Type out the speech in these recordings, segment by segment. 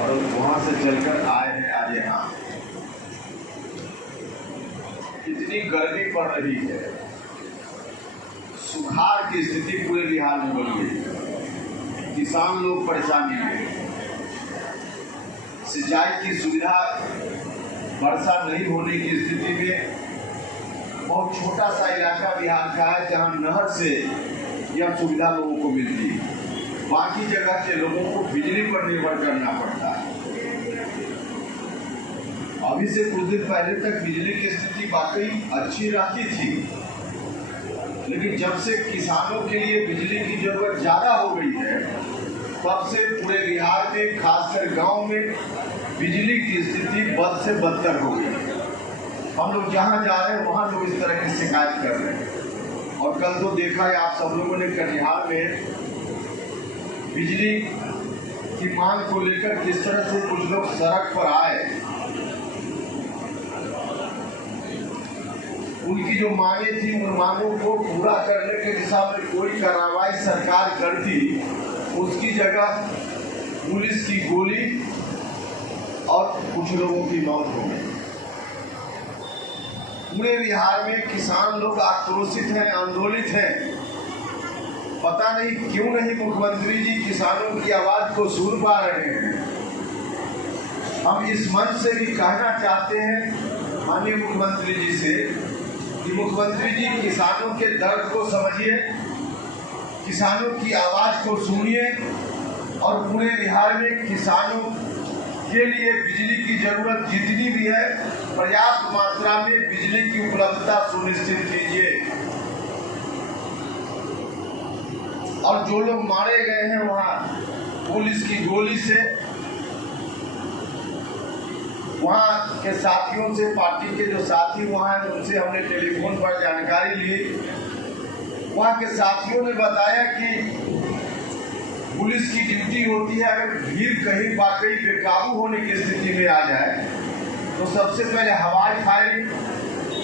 और वहाँ से चलकर आए हैं आज यहाँ। इतनी गर्मी पड़ रही है, सुखाड़ की स्थिति पूरे बिहार में बन गई, किसान लोग परेशानी में, सिंचाई की सुविधा वर्षा नहीं होने की स्थिति में बहुत छोटा सा इलाका बिहार का है जहां नहर से यह सुविधा लोगों को मिलती है। बाकी जगह के लोगों को बिजली पर निर्भर करना पड़ता है। अभी से कुछ दिन पहले तक बिजली की स्थिति वाकई अच्छी रहती थी, लेकिन जब से किसानों के लिए बिजली की जरूरत ज्यादा हो गई है, तब से पूरे बिहार में खासकर गांव में बिजली की स्थिति बद से बदतर हो गई। हम लोग जहाँ जा रहे हैं वहाँ लोग इस तरह की शिकायत कर रहे हैं। और कल तो देखा है आप सब लोगों ने कटिहार में बिजली की मांग को लेकर किस तरह से कुछ लोग सड़क पर आए। उनकी जो मांगे थी उन मांगों को पूरा करने के दिशा में कोई कार्रवाई सरकार करती, उसकी जगह पुलिस की गोली और कुछ लोगों की मौत हो गई। पूरे बिहार में किसान लोग आक्रोशित हैं, आंदोलित हैं। पता नहीं क्यों नहीं मुख्यमंत्री जी किसानों की आवाज को सुन पा रहे हैं। हम इस मंच से भी कहना चाहते हैं माननीय मुख्यमंत्री जी से कि मुख्यमंत्री जी किसानों के दर्द को समझिए, किसानों की आवाज को सुनिए और पूरे बिहार में किसानों के लिए बिजली की जरूरत जितनी भी है पर्याप्त मात्रा में बिजली की उपलब्धता सुनिश्चित कीजिए। और जो लोग मारे गए हैं वहां पुलिस की गोली से, वहां के साथियों से, पार्टी के जो साथी वहां हैं उनसे हमने टेलीफोन पर जानकारी ली। वहां के साथियों ने बताया कि पुलिस की ड्यूटी होती है, अगर भीड़ कहीं वाकई बेकाबू होने की स्थिति में आ जाए तो सबसे पहले हवाई फायरिंग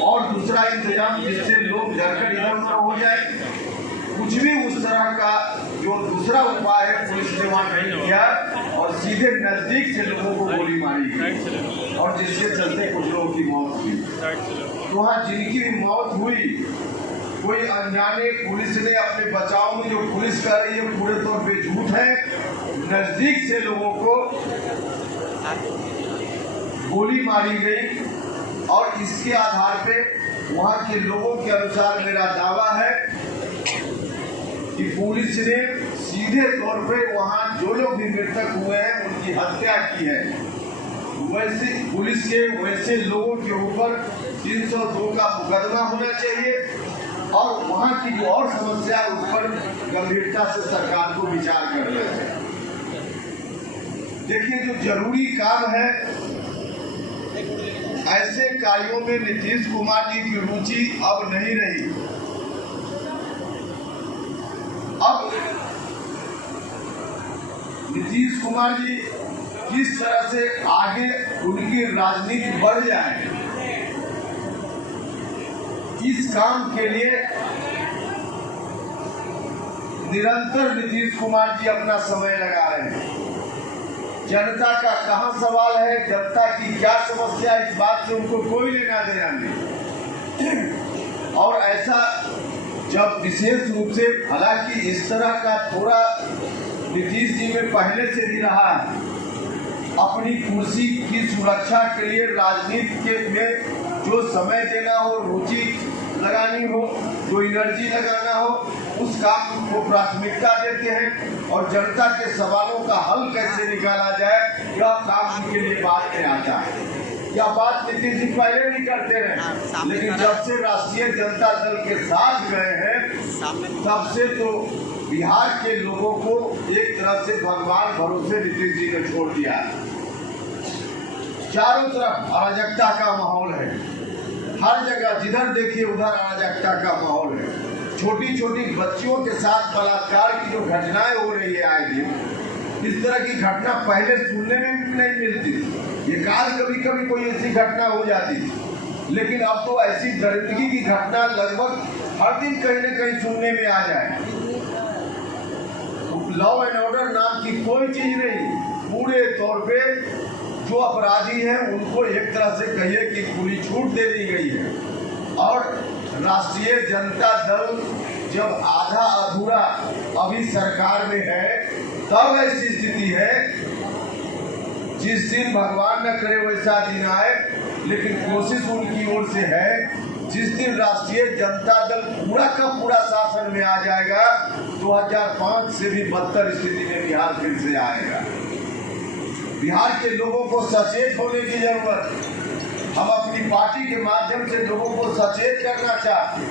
और दूसरा इंतजाम जिससे लोग डरकर इधर उधर हो जाए। कुछ भी उस तरह का जो दूसरा उपाय है पुलिस ने वहां नहीं किया और सीधे नजदीक से लोगों को गोली मारी गई और जिसके चलते कुछ लोगों की मौत हुई। तो वहाँ जिनकी भी मौत हुई कोई अनजाने पुलिस ने अपने बचाव में जो पुलिस कर रही है पूरे तौर पे झूठ है। नजदीक से लोगों को गोली मारी गई और इसके आधार पे वहां के लोगों के अनुसार मेरा दावा है कि पुलिस ने सीधे तौर पे वहां जो लोग भी मृतक हुए हैं उनकी हत्या की है। वैसे पुलिस के वैसे लोगों के ऊपर 302 का मुकदमा होना चाहिए और वहाँ की जो और समस्या है उस पर गंभीरता से सरकार को विचार करना है। देखिए जो जरूरी काम है ऐसे कार्यों में नीतीश कुमार जी की रुचि अब नहीं रही। अब नीतीश कुमार जी किस तरह से आगे उनकी राजनीति बढ़ जाए, इस काम के लिए निरंतर नीतीश कुमार जी अपना समय लगा रहे हैं। जनता का कहां सवाल है, जनता की क्या समस्या है, इस बात से उनको कोई लेना देना नहीं। और ऐसा जब विशेष रूप से, हालांकि इस तरह का थोड़ा नीतीश जी में पहले से भी रहा है, अपनी कुर्सी की सुरक्षा के लिए राजनीति के में जो समय देना हो, रुचि लगानी हो, जो एनर्जी लगाना हो, उस काम को प्राथमिकता देते हैं और जनता के सवालों का हल कैसे निकाला जाए यह काम उनके लिए बात में आता है। यह बात नीतीश जी पहले भी करते रहे, लेकिन जब से राष्ट्रीय जनता दल के साथ गए हैं तब से तो बिहार के लोगों को एक तरह से भगवान भरोसे नीतीश जी ने छोड़ दिया। चारों तरफ अराजकता का माहौल है, हर जगह जिधर देखिए उधर अराजकता का माहौल है। छोटी छोटी बच्चियों के साथ बलात्कार की जो घटनाएं हो रही है आए दिन, इस तरह की घटना पहले सुनने में भी नहीं मिलती थी। ये काल कभी कभी कोई ऐसी घटना हो जाती थी, लेकिन अब तो ऐसी दरिद्रगी की घटना लगभग हर दिन कहीं न कहीं सुनने में आ जाए। लॉ एंड ऑर्डर नाम की कोई चीज नहीं, पूरे तौर पे जो अपराधी हैं उनको एक तरह से कहिए कि खुली छूट दे दी गई है। और राष्ट्रीय जनता दल जब आधा अधूरा अभी सरकार में है, तब ऐसी स्थिति है, जिस दिन भगवान न करे वैसा दिन आए, लेकिन कोशिश उनकी ओर से है, जिस दिन राष्ट्रीय जनता दल पूरा का पूरा शासन में आ जाएगा, 2005 से भी बदतर स्थिति में बिहार फिर से आएगा। बिहार के लोगों को सचेत होने की जरूरत, हम अपनी पार्टी के माध्यम से लोगों को सचेत करना चाहते हैं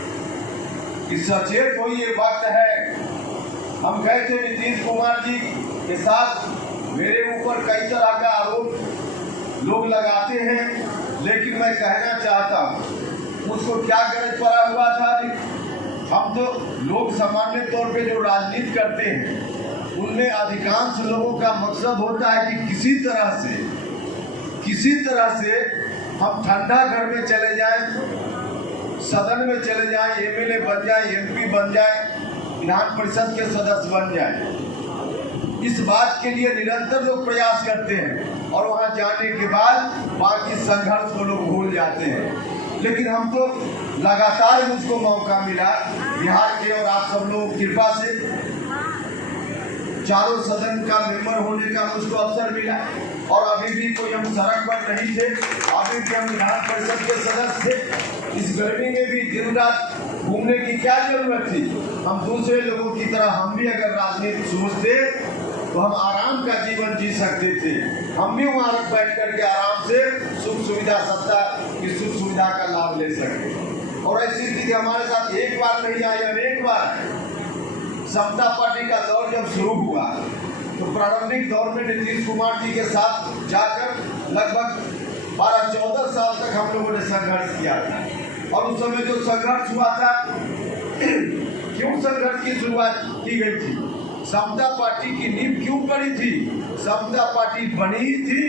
कि सचेत होइए, वक्त है। हम गए थे नीतीश कुमार जी के साथ, मेरे ऊपर कई तरह का आरोप लोग लगाते हैं, लेकिन मैं कहना चाहता हूँ मुझको क्या गरज पड़ा हुआ था। हम तो लोग सामान्य तौर पे जो राजनीति करते हैं, उनमें अधिकांश लोगों का मकसद होता है कि किसी तरह से हम ठंडा घर में चले जाएं, सदन में चले जाएं, एमएलए बन जाएं, एमपी बन जाएं, विधान परिषद के सदस्य बन जाएं। इस बात के लिए निरंतर लोग प्रयास करते हैं और वहां जाने के बाद बाकी संघर्ष को लोग भूल जाते हैं। लेकिन हम तो लगातार मुझको मौका मिला बिहार के और आप सब लोगों की कृपा से चारों सदन का मेंबर होने का मुझको अवसर मिला, और अभी भी कोई हम सड़क पर नहीं थे, अभी भी हम विधान परिषद के सदस्य थे। इस गर्मी में भी दिन रात घूमने की क्या जरूरत थी। हम दूसरे लोगों की तरह हम भी अगर राजनीति सोचते तो हम आराम का जीवन जी सकते थे। हम भी वहाँ बैठ करके आराम से सुख सुविधा, सत्ता की सुख सुविधा का लाभ ले सकते। और ऐसी स्थिति हमारे साथ एक बार नहीं आई, अनेक बार। समता पार्टी का दौर जब शुरू हुआ तो प्रारंभिक दौर में नीतीश कुमार जी के साथ जाकर लगभग 12-14 साल तक हम लोगों ने संघर्ष किया था। और उस समय जो संघर्ष हुआ था, क्यों संघर्ष की शुरुआत की गई थी, समता पार्टी की नींव क्यों पड़ी थी, समता पार्टी बनी ही थी।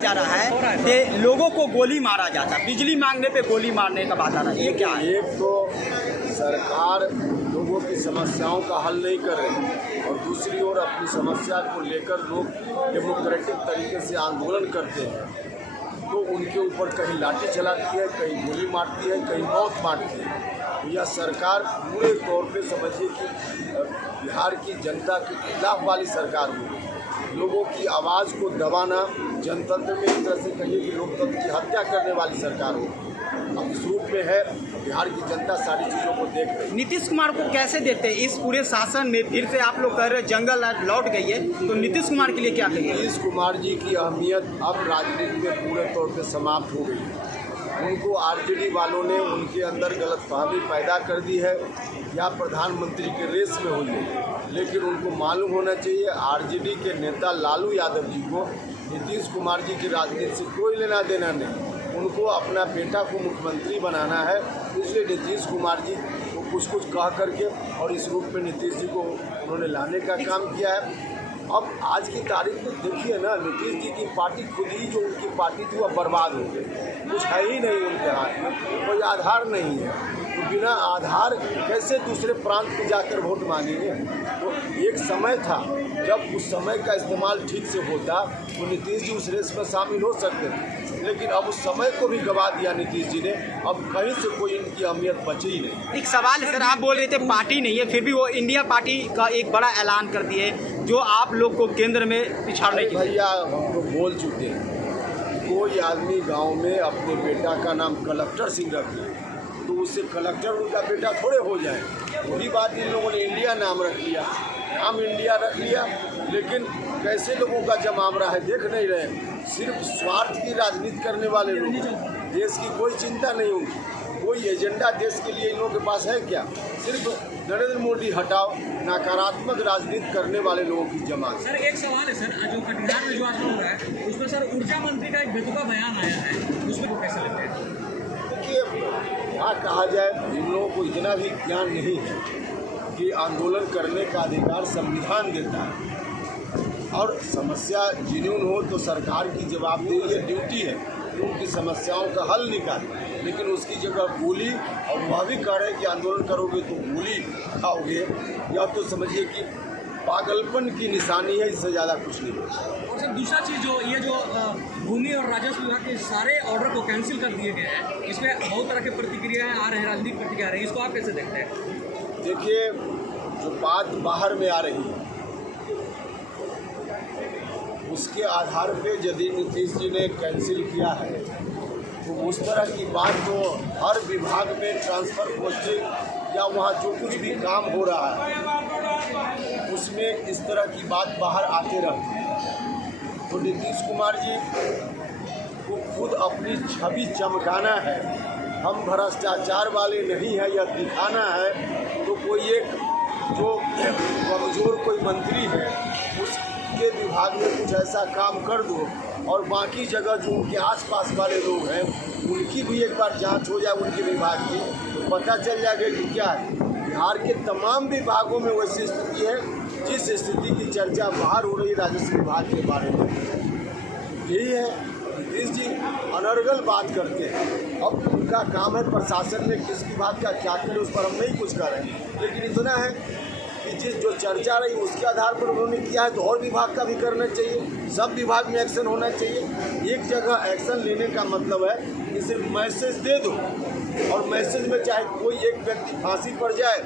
जा रहा है कि लोगों को गोली मारा जाता, बिजली मांगने पे गोली मारने का बात आ रहा है, ये क्या है? एक तो सरकार लोगों की समस्याओं का हल नहीं कर रही, और दूसरी ओर अपनी समस्या को लेकर लोग डेमोक्रेटिक तरीके से आंदोलन करते हैं, तो उनके ऊपर कहीं लाठी चलाती है, कहीं गोली मारती है, कहीं मौत मारती है। यह सरकार पूरे तौर पे समझिए कि बिहार की जनता के खिलाफ वाली सरकार हो, लोगों की आवाज़ को दबाना, जनतंत्र में एक तरह से कहिए कि लोकतंत्र की हत्या करने वाली सरकार हो। अब इस रूप में है, बिहार की जनता सारी चीज़ों को देख रही है। नीतीश कुमार को कैसे देखते हैं इस पूरे शासन में? फिर से आप लोग कह रहे हैं जंगल लौट गई है, तो नीतीश कुमार के लिए क्या कहेंगे? नीतीश कुमार जी की अहमियत अब राजनीति में पूरे तौर पर समाप्त हो गई है। उनको आरजेडी वालों ने उनके अंदर गलतफहमी पैदा कर दी है, या प्रधानमंत्री के रेस में हुई है। लेकिन उनको मालूम होना चाहिए, आरजेडी के नेता लालू यादव जी को नीतीश कुमार जी की राजनीति से कोई लेना देना नहीं। उनको अपना बेटा को मुख्यमंत्री बनाना है, इसलिए नीतीश कुमार जी को कुछ कह करके और इस रूप में नीतीश जी को उन्होंने लाने का काम किया है। अब आज की तारीख में देखिए ना, नीतीश जी की पार्टी खुद ही जो उनकी पार्टी थी वह बर्बाद हो गई, कुछ है ही नहीं उनके हाथ में, कोई आधार नहीं है। तो बिना आधार कैसे दूसरे प्रांत में जाकर वोट मांगेंगे? तो एक समय था जब उस समय का इस्तेमाल ठीक से होता तो नीतीश जी उस रेस में शामिल हो सकते थे, लेकिन अब उस समय को भी गवा दिया नीतीश जी ने। अब कहीं से कोई इनकी अहमियत बची ही नहीं। एक सवाल है सर, आप बोल रहे थे पार्टी नहीं है, फिर भी वो इंडिया पार्टी का एक बड़ा ऐलान कर दिए जो आप लोग को केंद्र में पिछाड़ने की। भैया हम तो बोल चुके हैं, कोई आदमी गांव में अपने बेटा का नाम कलेक्टर सिंह रख ले तो उससे कलेक्टर उनका बेटा थोड़े हो जाए। वही बात इन लोगों ने इंडिया नाम रख लिया, नाम इंडिया रख लिया, लेकिन कैसे लोगों का जमावड़ा है देख नहीं रहे। सिर्फ स्वार्थ की राजनीति करने वाले लोग, देश की कोई चिंता नहीं उनकी, कोई एजेंडा देश के लिए इन लोगों के पास है क्या? सिर्फ नरेंद्र मोदी हटाओ, नकारात्मक राजनीति करने वाले लोगों की जमात। सर एक सवाल है सर, जो कटिहार में जो आज हो रहा है उसमें सर ऊर्जा मंत्री का एक बेतुका बयान आया है, उसमें वो कैसे लेते हैं? देखिए, क्या कहा जाए, इन लोगों को इतना भी ज्ञान नहीं है कि आंदोलन करने का अधिकार संविधान देता है, और समस्या जिन्यून हो तो सरकार की जवाबदेही है, ड्यूटी है कि उनकी समस्याओं का हल निकाले। लेकिन उसकी जगह गोली, और वह भी कह रहे हैं कि आंदोलन करोगे तो गोली खाओगे, या तो समझिए कि पागलपन की निशानी है, इससे ज़्यादा कुछ नहीं है। और सर दूसरा चीज़ जो ये जो भूमि और राजस्व विभाग के सारे ऑर्डर को कैंसिल कर दिए गए हैं, इसमें बहुत तरह की प्रतिक्रियाएं आ रही हैं, राजनीतिक प्रतिक्रिया आ रही है, इसको आप कैसे देखते हैं? देखिए, जो बात बाहर में आ रही है उसके आधार पे यदि नीतीश जी ने कैंसिल किया है तो उस तरह की बात तो हर विभाग में ट्रांसफ़र पोस्टिंग या वहाँ जो कुछ भी काम हो रहा है उसमें इस तरह की बात बाहर आते रहती है। तो नीतीश कुमार जी को खुद अपनी छवि चमकाना है, हम भ्रष्टाचार वाले नहीं हैं, यह दिखाना है। तो कोई एक जो कमज़ोर कोई मंत्री है उसके विभाग में कुछ ऐसा काम कर दो और बाकी जगह जो उनके आसपास वाले लोग हैं उनकी भी एक बार जांच हो जाए उनके विभाग की, तो पता चल जाएगा कि क्या है। बिहार के तमाम विभागों में वैसी स्थिति है जिस स्थिति की चर्चा बाहर हो रही है राजस्व विभाग के बारे में। यही है, नीतीश जी अनर्गल बात करते हैं। अब उनका काम है प्रशासन में किस विभाग का क्या करे उस पर हम नहीं कुछ कर रहे हैं, लेकिन इतना है कि जिस जो चर्चा रही उसके आधार पर उन्होंने किया है तो और विभाग का भी करना चाहिए, सब विभाग में एक्शन होना चाहिए। एक जगह एक्शन लेने का मतलब है कि सिर्फ मैसेज दे दो और मैसेज में चाहे कोई एक व्यक्ति फांसी पर जाए,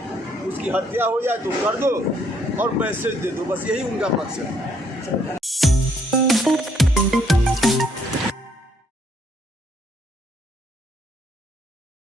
उसकी हत्या हो जाए तो कर दो और मैसेज दे दो, बस यही उनका मकसद है।